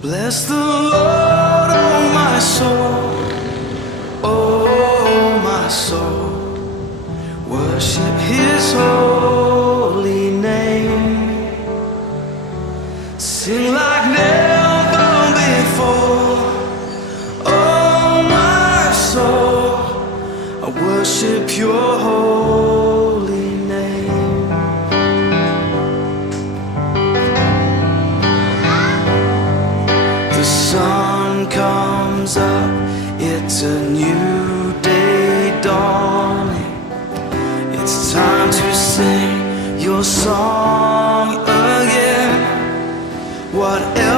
Bless the Lord, oh my soul, oh my soul. Worship His holy name. Sing like never before, oh my soul. I worship Your holy name. The sun comes up, it's a new day dawning. It's time to sing Your song again. Whatever